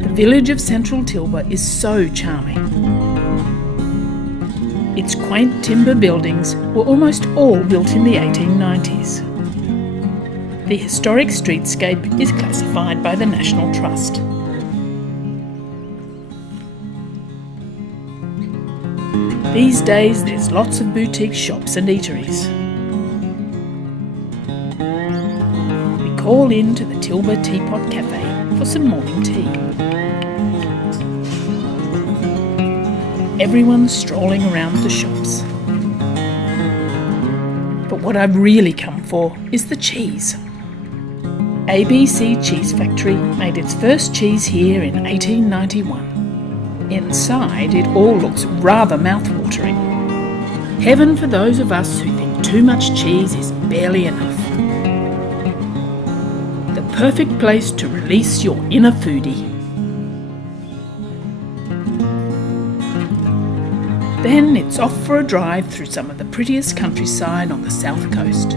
The village of Central Tilba is so charming. Its quaint timber buildings were almost all built in the 1890s. The historic streetscape is classified by the National Trust. These days there's lots of boutique shops and eateries. We call in to the Tilba Teapot Cafe for some morning tea. Everyone's strolling around the shops. But what I've really come for is the cheese. ABC Cheese Factory made its first cheese here in 1891. Inside, it all looks rather mouth-watering. Heaven for those of us who think too much cheese is barely enough. The perfect place to release your inner foodie. Then it's off for a drive through some of the prettiest countryside on the south coast.